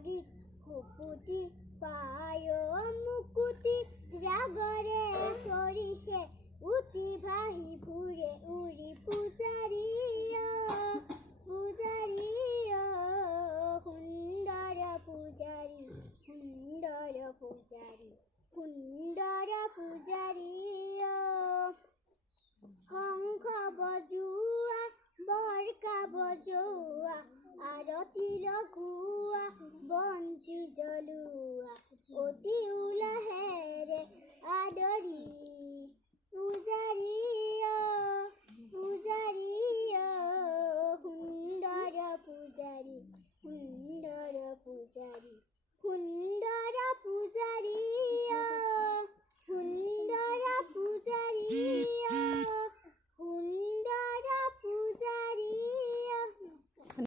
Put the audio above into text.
বৈৰাগীক শুকুতি পায় মুকুতি ৰাগৰে কৰিছে উতি ভাহি ফুৰে উৰি পূজাৰী পূজাৰী সুন্দৰ পূজাৰী সুন্দৰ পূজাৰী সুন্দৰ পূজাৰী শংখ বজোৱা বৰকা বজোৱা আৰতি লগোৱা বন্তি জ্বলোৱা অতি উলাহেৰে আদৰি